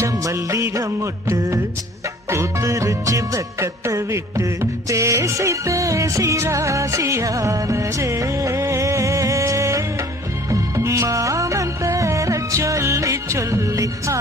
வச்ச மல்லிகை மொட்டு கூத்துருச்சு வெக்கத்தை விட்டு பேசி பேசி ராசியானதே. மாமன் பேர சொல்லி சொல்லி ஆ